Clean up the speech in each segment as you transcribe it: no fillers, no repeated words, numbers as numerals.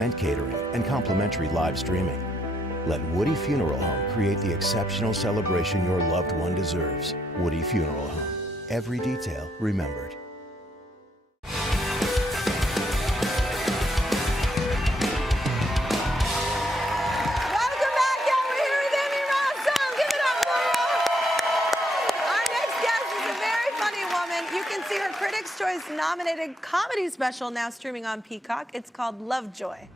and catering, and complimentary live streaming. Let Woody Funeral Home create the exceptional celebration your loved one deserves. Woody Funeral Home. Every detail remembered. Welcome back, y'all. We're here with Emmy Rossum. Give it up for her. Our next guest is a very funny woman. You can see her Critics' Choice nominated comedy special now streaming on Peacock. It's called Lovejoy.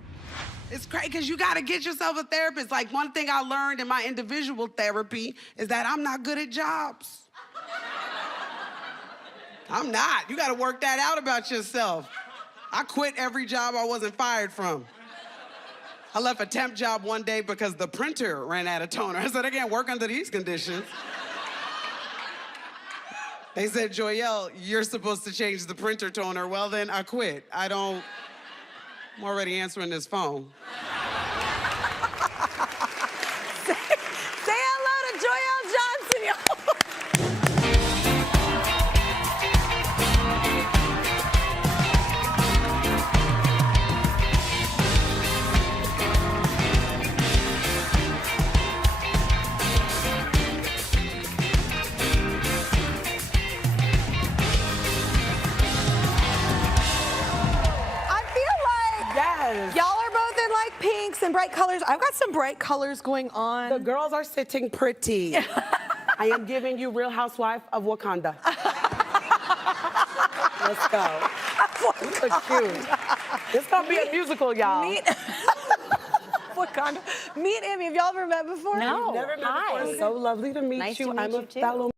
It's crazy because you got to get yourself a therapist. Like, one thing I learned in my individual therapy is that I'm not good at jobs. I'm not. You got to work that out about yourself. I quit every job I wasn't fired from. I left a temp job one day because the printer ran out of toner. I said, I can't work under these conditions. They said, Joyelle, you're supposed to change the printer toner. Well, then I quit. I'm already answering this phone. Say hello to Joyelle Johnson, y'all. I feel like Yes. y'all are both in like pinks and bright colors. I've got some bright colors going on. The girls are sitting pretty. I am giving you Real Housewife of Wakanda. Let's go. You look cute. It's gonna be a musical, y'all. Meet Wakanda. Meet Emmy. Have y'all ever met before? No. Never met Hi. before. So lovely to meet Nice you. to meet I'm you a too. fellow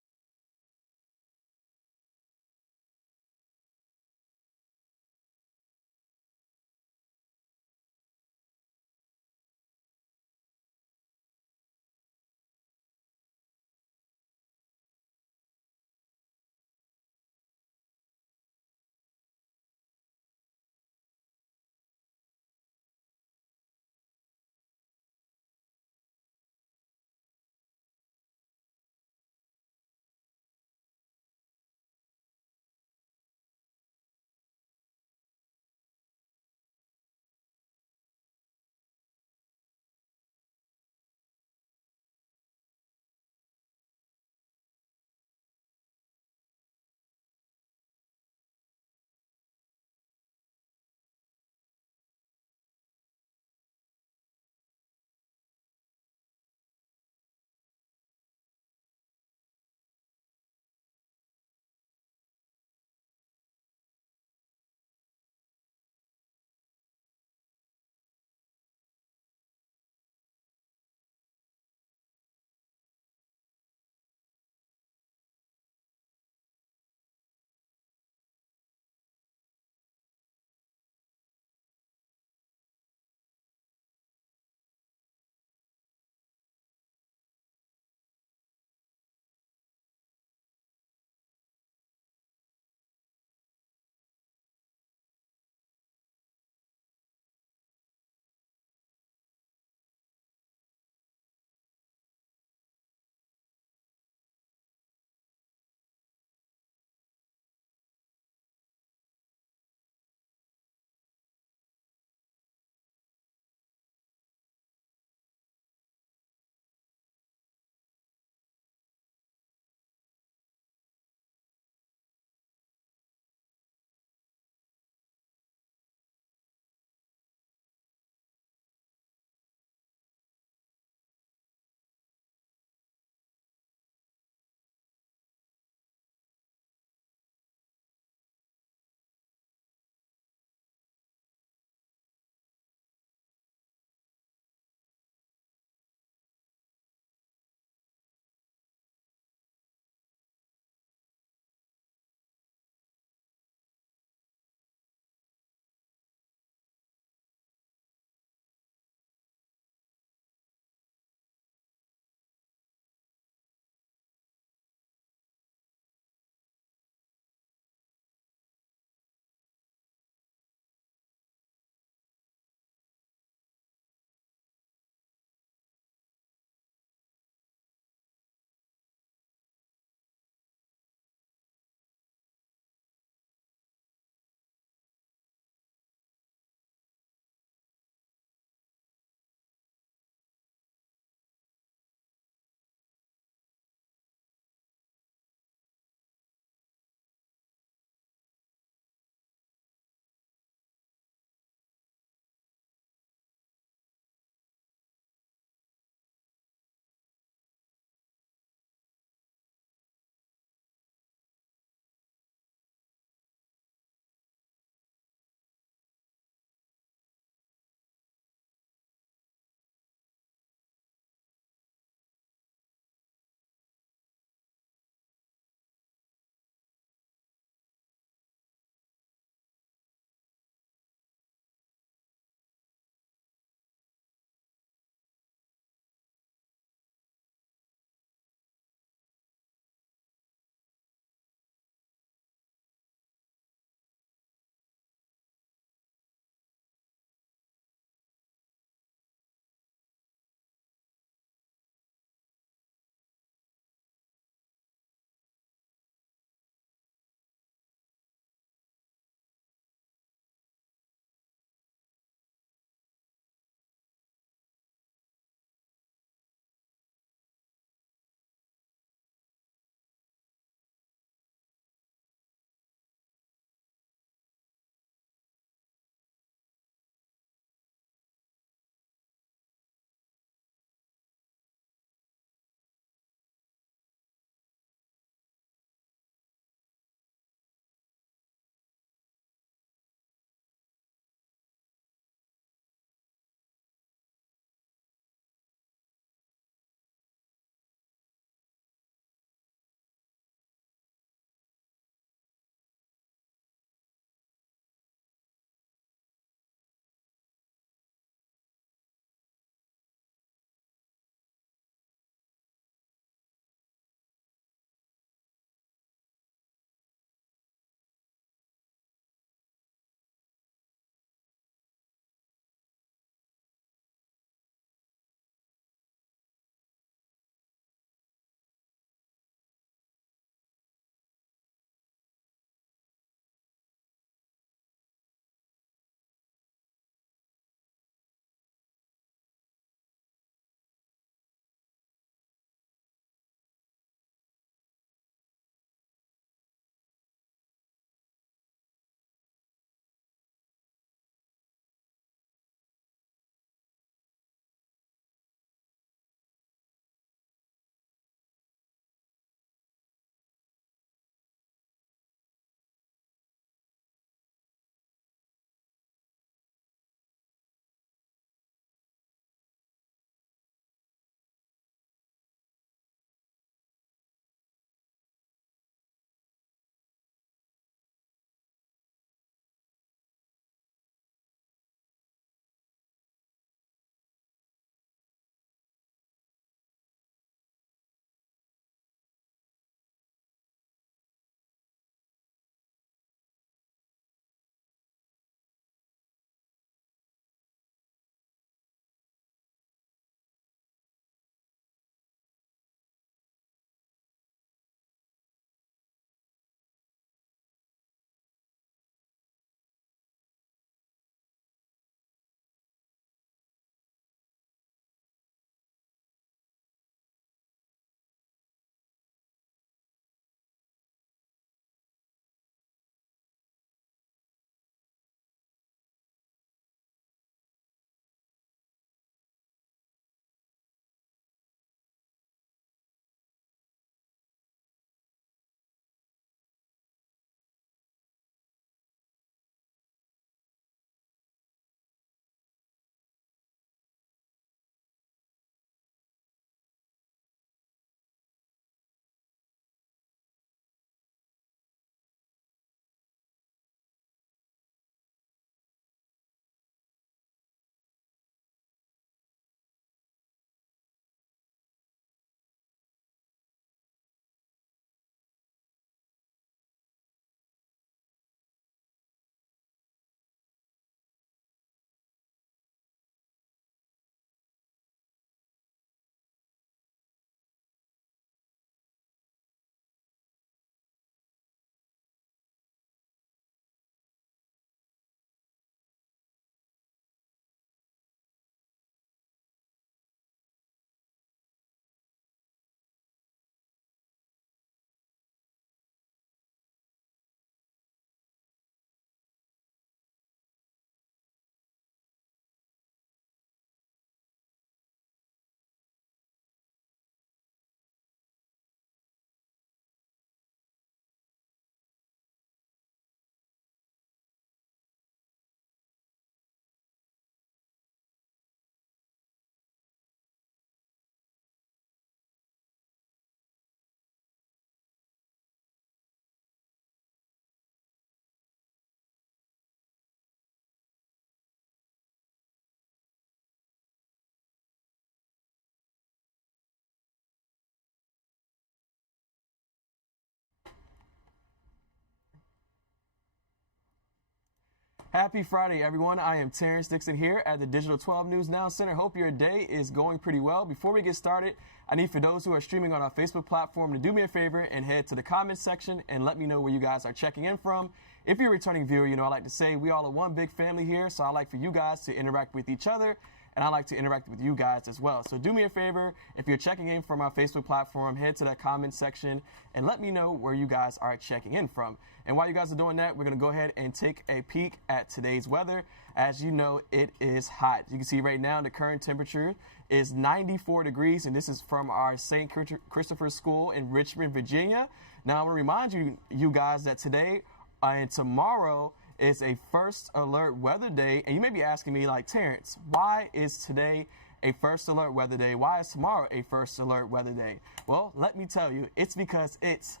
Happy Friday, everyone. I am Terrence Dixon here at the Digital 12 News Now Center. Hope your day is going pretty well. Before we get started, I need for those who are streaming on our Facebook platform to do me a favor and head to the comments section and let me know where you guys are checking in from. If you're a returning viewer, you know I like to say we all are one big family here, so I like for you guys to interact with each other, and I like to interact with you guys as well. So do me a favor, if you're checking in from our Facebook platform, head to that comment section and let me know where you guys are checking in from. And while you guys are doing that, we're gonna go ahead and take a peek at today's weather. As you know, it is hot. You can see right now the current temperature is 94 degrees, and this is from our St. Christopher School in Richmond, Virginia. Now I wanna remind you guys that today and tomorrow is a first alert weather day, and you may be asking me like, Terrence, why is today a first alert weather day? Why is tomorrow a first alert weather day? Well, let me tell you, it's because it's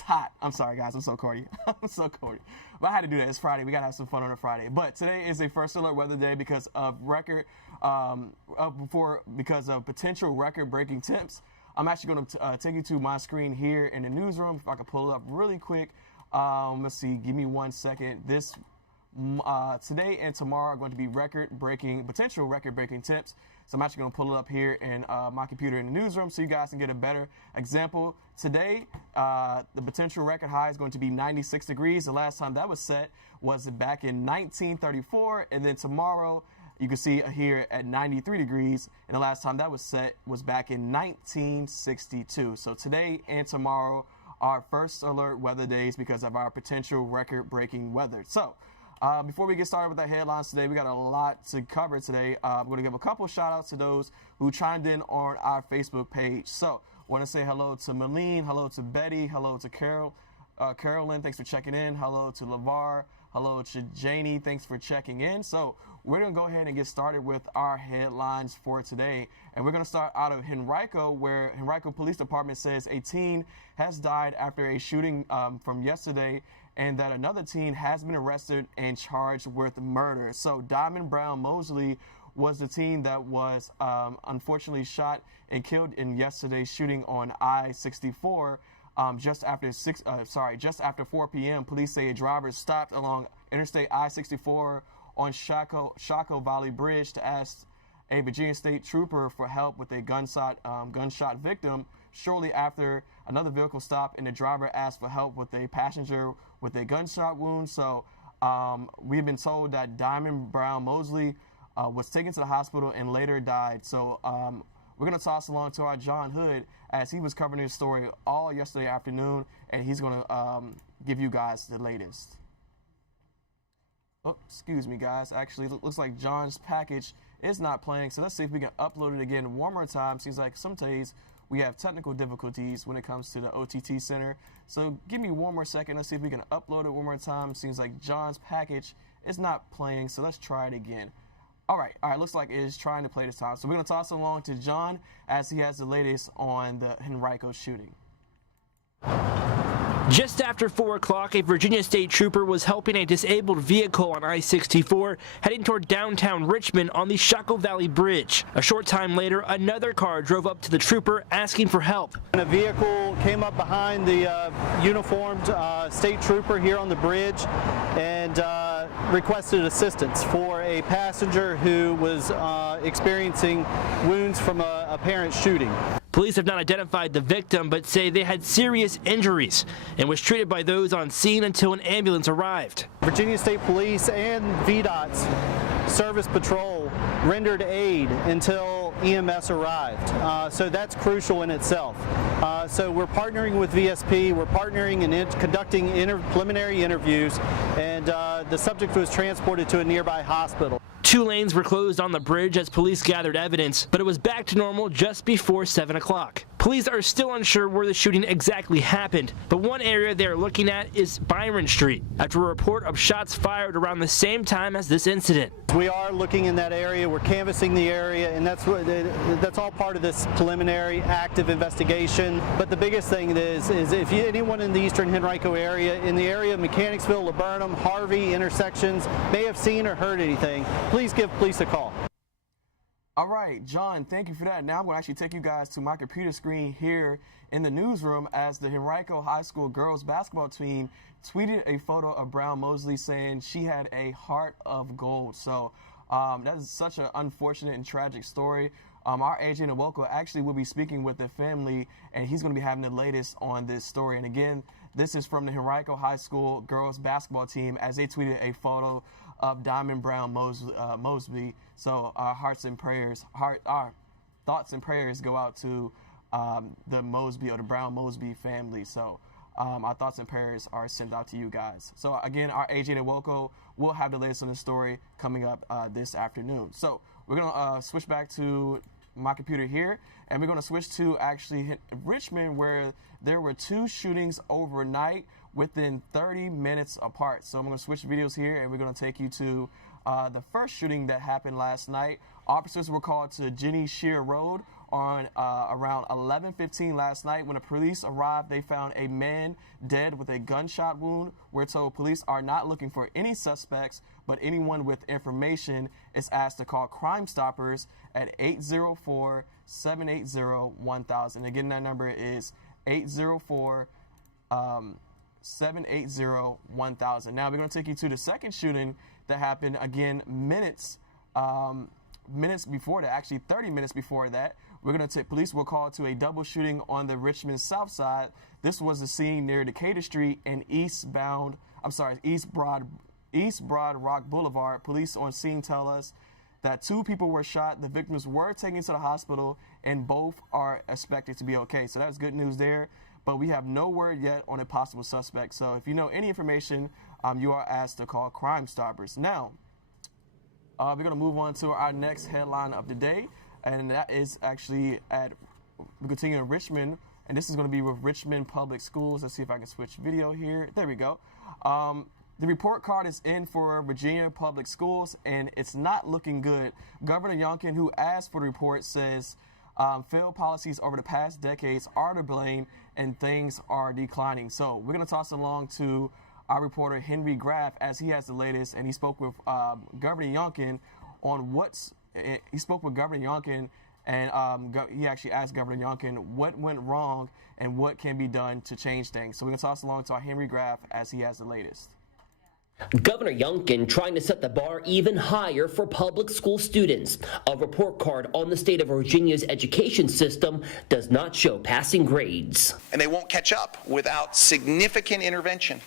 hot. I'm sorry, guys. I'm so corny. I'm so corny. But I had to do that. It's Friday. We got to have some fun on a Friday. But today is a first alert weather day because of because of potential record-breaking temps. I'm actually going to take you to my screen here in the newsroom. If I can pull it up really quick. Let's see. Give me 1 second. Today and tomorrow are going to be potential record-breaking temps. So I'm actually going to pull it up here in my computer in the newsroom so you guys can get a better example. Today, the potential record high is going to be 96 degrees. The last time that was set was back in 1934. And then tomorrow, you can see here at 93 degrees. And the last time that was set was back in 1962. So today and tomorrow are first alert weather days because of our potential record-breaking weather. So before we get started with our headlines today, we got a lot to cover today. I'm going to give a couple shout outs to those who chimed in on our Facebook page. So I want to say hello to Malene, hello to Betty, hello to Carolyn, thanks for checking in. Hello to LeVar, hello to Janie, thanks for checking in. So we're going to go ahead and get started with our headlines for today. And we're going to start out of Henrico, where Henrico Police Department says a teen has died after a shooting from yesterday, and that another teen has been arrested and charged with murder. So Diamond Brown Mosley was the teen that was unfortunately shot and killed in yesterday's shooting on I-64. Just after 4 p.m., police say a driver stopped along Interstate I-64 on Chaco Valley Bridge to ask a Virginia State trooper for help with a gunshot victim. Shortly after, another vehicle stopped and the driver asked for help with a passenger with a gunshot wound. So we've been told that Diamond Brown Mosley was taken to the hospital and later died. So we're going to toss along to our John Hood as he was covering his story all yesterday afternoon, and he's going to give you guys the latest. Oh, excuse me, guys. Actually, it looks like John's package is not playing, so let's see if we can upload it again one more time. Seems like some days we have technical difficulties when it comes to the OTT Center. So give me one more second. Let's see if we can upload it one more time. Seems like John's package is not playing, so let's try it again. All right, looks like it is trying to play this time. So we're going to toss it along to John as he has the latest on the Henrico shooting. Just after 4 o'clock, a Virginia State trooper was helping a disabled vehicle on I-64 heading toward downtown Richmond on the Chaco Valley Bridge. A short time later, another car drove up to the trooper asking for help. A vehicle came up behind the uniformed state trooper here on the bridge and requested assistance for a passenger who was experiencing wounds from a apparent shooting. Police have not identified the victim, but say they had serious injuries and was treated by those on scene until an ambulance arrived. Virginia State Police and VDOT's Service Patrol rendered aid until EMS arrived. So that's crucial in itself. So we're partnering with VSP, we're partnering and conducting preliminary interviews, and the subject was transported to a nearby hospital. 2 lanes were closed on the bridge as police gathered evidence, but it was back to normal just before 7 o'clock. Police are still unsure where the shooting exactly happened, but one area they are looking at is Byron Street, after a report of shots fired around the same time as this incident. We are looking in that area, we're canvassing the area, and that's all part of this preliminary active investigation. But the biggest thing is if anyone in the eastern Henrico area, in the area of Mechanicsville, Laburnum, Harvey intersections, may have seen or heard anything, please give police a call. All right, John, thank you for that. Now I'm going to actually take you guys to my computer screen here in the newsroom as the Henrico High School girls basketball team tweeted a photo of Brown Mosley saying she had a heart of gold. So that is such an unfortunate and tragic story. Our agent Nwoko actually will be speaking with the family, and he's going to be having the latest on this story. And again, this is from the Henrico High School girls basketball team as they tweeted a photo of Diamond Brown Mosby. So our hearts and prayers, our thoughts and prayers go out to the Mosby or the Brown Mosby family. So our thoughts and prayers are sent out to you guys. So again, our agent Nwoko will have the latest on the story coming up this afternoon. So we're gonna switch back to my computer here, and we're gonna switch to actually Richmond, where there were 2 shootings overnight within 30 minutes apart. So I'm going to switch videos here, and we're going to take you to the first shooting that happened last night. Officers were called to Jenny Shear Road on around 11:15 last night. When the police arrived, they found a man dead with a gunshot wound. We're told police are not looking for any suspects, but anyone with information is asked to call Crime Stoppers at 804-780-1000. Again, that number is 804-780-1000. Now we're going to take you to the second shooting that happened again minutes before that, actually 30 minutes before that. We're going to take police were called to a double shooting on the Richmond South Side. This was the scene near Decatur Street and East Broad Rock Boulevard. Police on scene tell us that 2 people were shot. The victims were taken to the hospital, and both are expected to be okay. So that's good news there. But we have no word yet on a possible suspect. So if you know any information, you are asked to call Crime Stoppers. Now, we're going to move on to our next headline of the day, and that is actually we continue in Richmond, and this is going to be with Richmond Public Schools. Let's see if I can switch video here. There we go. The report card is in for Virginia Public Schools, and it's not looking good. Governor Youngkin, who asked for the report, says failed policies over the past decades are to blame, and things are declining. So we're going to toss along to our reporter Henry Graff as he has the latest, and he spoke with Governor Youngkin on he spoke with Governor Youngkin, and he actually asked Governor Youngkin what went wrong and what can be done to change things. So we're going to toss along to our Henry Graff as he has the latest. Governor Youngkin trying to set the bar even higher for public school students. A report card on the state of Virginia's education system does not show passing grades. And they won't catch up without significant intervention.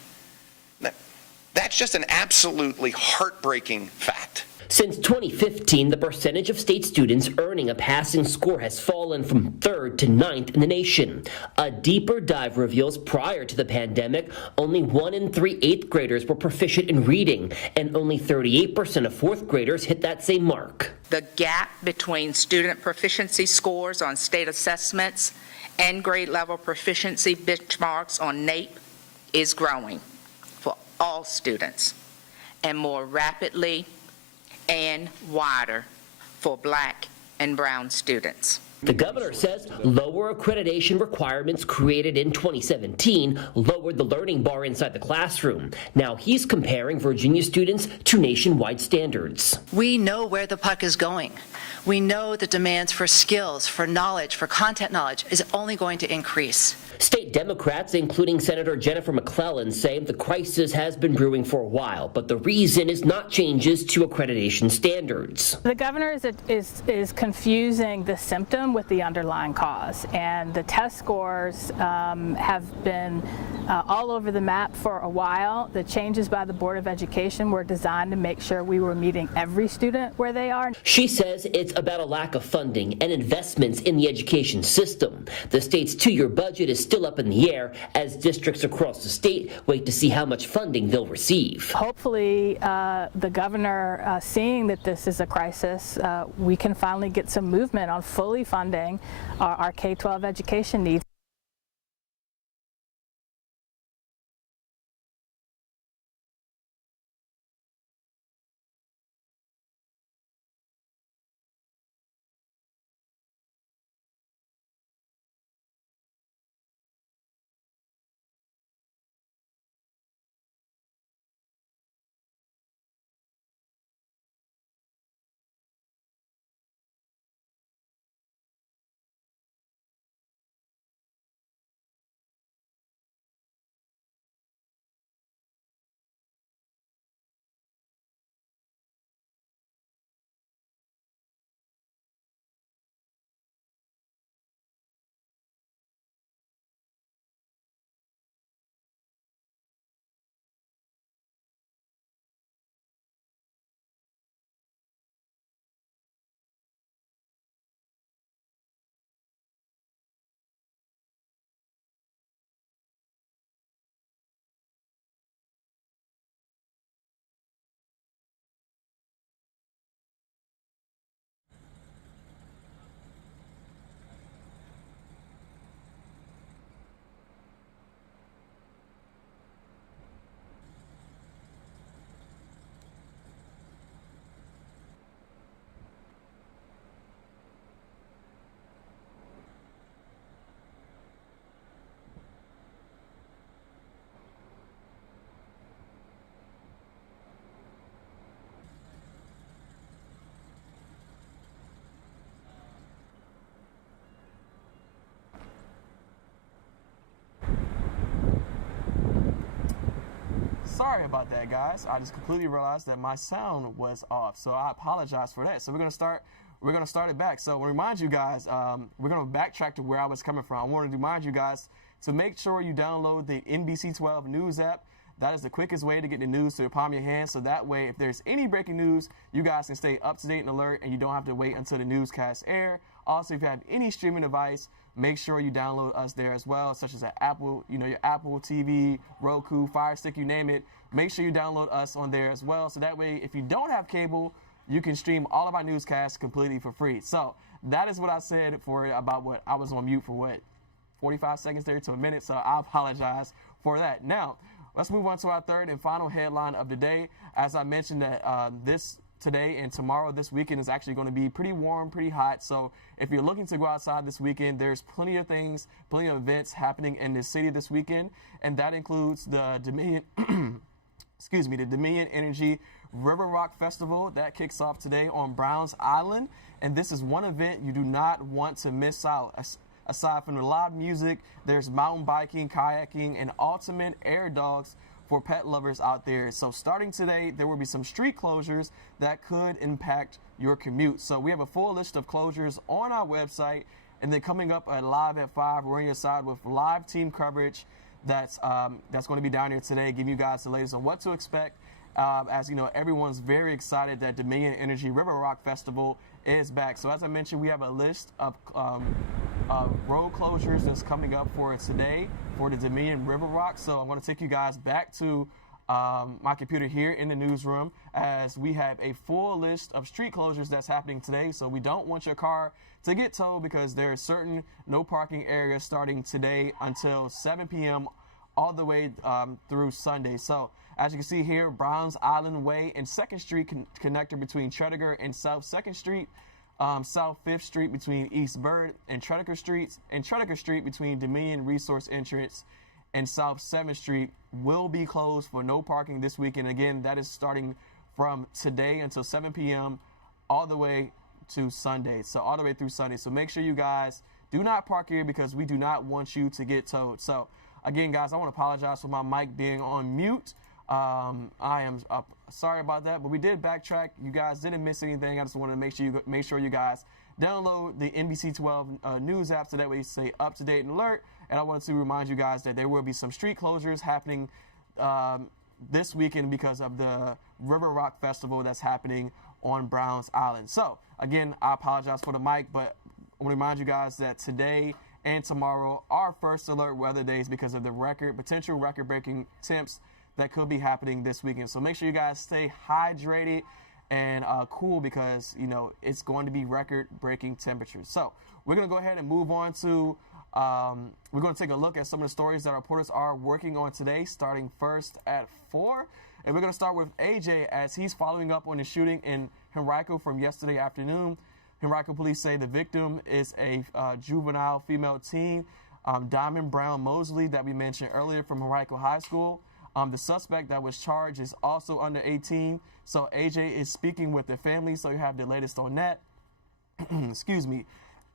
That's just an absolutely heartbreaking fact. Since 2015, the percentage of state students earning a passing score has fallen from 3rd to 9th in the nation. A deeper dive reveals prior to the pandemic, only 1 in 3 8th graders were proficient in reading, and only 38% of 4th graders hit that same mark. The gap between student proficiency scores on state assessments and grade level proficiency benchmarks on NAEP is growing for all students, and more rapidly and wider for Black and brown students. The governor says lower accreditation requirements created in 2017 lowered the learning bar inside the classroom. Now he's comparing Virginia students to nationwide standards. We know where the puck is going. We know the demands for skills, for knowledge, for content knowledge is only going to increase. State Democrats, including Senator Jennifer McClellan, say the crisis has been brewing for a while, but the reason is not changes to accreditation standards. The governor is confusing the symptom with the underlying cause, and the test scores have been all over the map for a while. The changes by the Board of Education were designed to make sure we were meeting every student where they are. She says it's about a lack of funding and investments in the education system. The state's 2-year budget is still up in the air as districts across the state wait to see how much funding they'll receive. Hopefully, the governor, seeing that this is a crisis, we can finally get some movement on fully funding our K-12 education needs. sorry about that, guys. I just completely realized that my sound was off, so I apologize for that. So we're gonna start it back. So I want to remind you guys, we're gonna backtrack to where I was coming from. I wanted to remind you guys to make sure you download the NBC12 News app. That is the quickest way to get the news to the palm of your hand. So that way, if there's any breaking news, you guys can stay up to date and alert, and you don't have to wait until the newscast air. Also, if you have any streaming device, make sure you download us there as well, such as an Apple, your Apple TV, Roku, Fire Stick, you name it. Make sure you download us on there as well. So that way, if you don't have cable, you can stream all of our newscasts completely for free. So that is what I said about what I was on mute for 45 seconds there to a minute. So I apologize for that. Now, let's move on to our third and final headline of the day. As I mentioned that today and tomorrow, this weekend is actually going to be pretty warm, pretty hot. So if you're looking to go outside this weekend, there's plenty of events happening in the city this weekend. And that includes the Dominion, the Dominion Energy River Rock Festival that kicks off today on Browns Island. And this is one event you do not want to miss out. Aside from the live music, there's mountain biking, kayaking, and ultimate air dogs for pet lovers out there. So starting today, there will be some street closures that could impact your commute. So we have a full list of closures on our website, and then coming up at Live at 5, we're on your side with live team coverage that's going to be down here today, giving you guys the latest on what to expect. As you know, everyone's very excited that Dominion Energy River Rock Festival is back. So as I mentioned, we have a list of road closures that's coming up for today for the Dominion River Rock. So I'm going to take you guys back to my computer here in the newsroom, as we have a full list of street closures that's happening today. So we don't want your car to get towed, because there are certain no parking areas starting today until 7 p.m. all the way through Sunday. So as you can see here, Browns Island Way and 2nd Street connector between Tredegar and South 2nd Street, South 5th Street between East Bird and Tredegar Streets, and Tredegar Street between Dominion Resource Entrance and South 7th Street will be closed for no parking this weekend. Again, that is starting from today until 7 p.m. all the way to Sunday. So all the way through Sunday. So make sure you guys do not park here, because we do not want you to get towed. So again, guys, I want to apologize for my mic being on mute. I am sorry about that, but we did backtrack. You guys didn't miss anything. I just wanted to make sure you guys download the NBC12 News app, so that way you stay up to date and alert. And I wanted to remind you guys that there will be some street closures happening this weekend because of the River Rock Festival that's happening on Browns Island. So again, I apologize for the mic, but I want to remind you guys that today and tomorrow are first alert weather days because of the potential record-breaking temps that could be happening this weekend. So make sure you guys stay hydrated and cool, because it's going to be record-breaking temperatures. So we're going to go ahead and move on to we're going to take a look at some of the stories that our reporters are working on today, starting first at 4. And we're going to start with AJ, as he's following up on the shooting in Henrico from yesterday afternoon. Henrico police say the victim is a juvenile female teen, Diamond Brown Mosley, that we mentioned earlier, from Henrico High School. The suspect that was charged is also under 18. So AJ is speaking with the family, so you have the latest on that. Excuse me.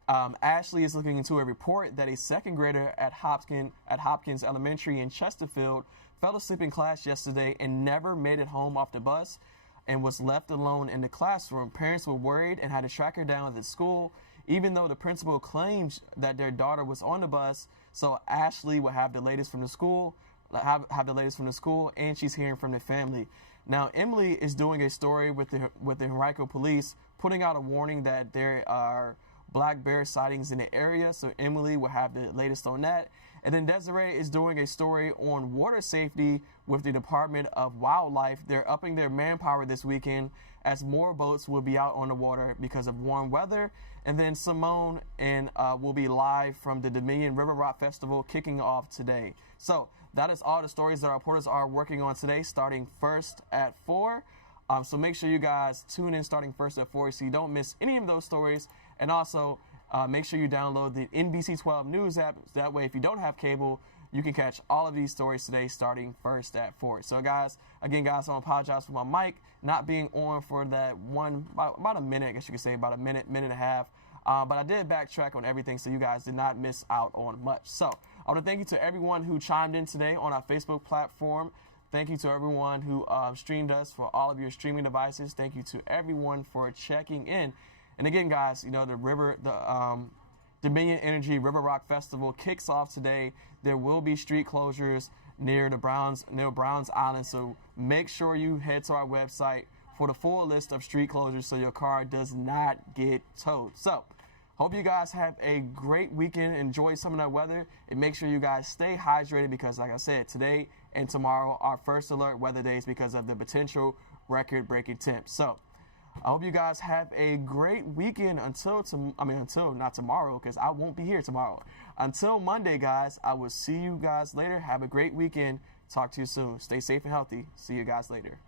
Ashley is looking into a report that a second grader at Hopkins Elementary in Chesterfield fell asleep in class yesterday and never made it home off the bus and was left alone in the classroom. Parents were worried and had to track her down at the school, even though the principal claims that their daughter was on the bus. So Ashley will have the latest from the school. Have the latest from the school, and she's hearing from the family. Now, Emily is doing a story with the Henrico police, putting out a warning that there are black bear sightings in the area. So Emily will have the latest on that. And then Desiree is doing a story on water safety with the Department of Wildlife. They're upping their manpower this weekend, as more boats will be out on the water because of warm weather. And then Simone will be live from the Dominion River Rock Festival kicking off today. So that is all the stories that our reporters are working on today, starting first at 4. So make sure you guys tune in starting first at 4 so you don't miss any of those stories. And also make sure you download the NBC12 News app. That way, if you don't have cable, you can catch all of these stories today starting first at 4. So guys, I want to apologize for my mic not being on for that about a minute, I guess you could say, about a minute and a half. But I did backtrack on everything, so you guys did not miss out on much. So I want to thank you to everyone who chimed in today on our Facebook platform. Thank you to everyone who streamed us, for all of your streaming devices. Thank you to everyone for checking in. And again, guys, you know, the Dominion Energy River Rock Festival kicks off today. There will be street closures near Browns Island, so make sure you head to our website for the full list of street closures so your car does not get towed. So, hope you guys have a great weekend. Enjoy some of that weather, and make sure you guys stay hydrated because, like I said, today and tomorrow are first alert weather days because of the potential record-breaking temps. So, I hope you guys have a great weekend until not tomorrow, because I won't be here tomorrow. Until Monday, guys, I will see you guys later. Have a great weekend. Talk to you soon. Stay safe and healthy. See you guys later.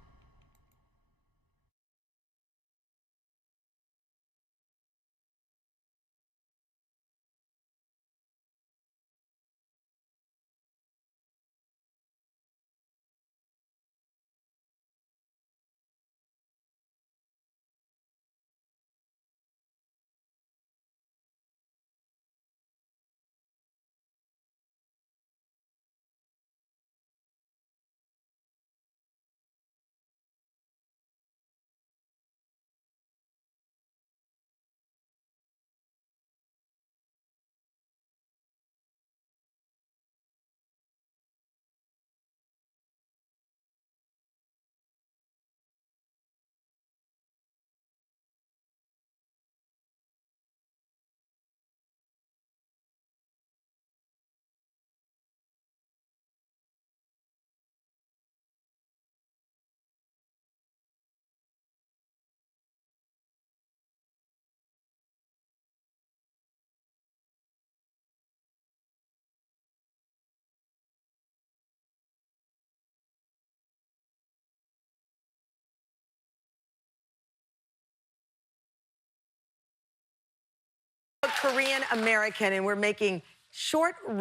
Korean American, and we're making short ribs.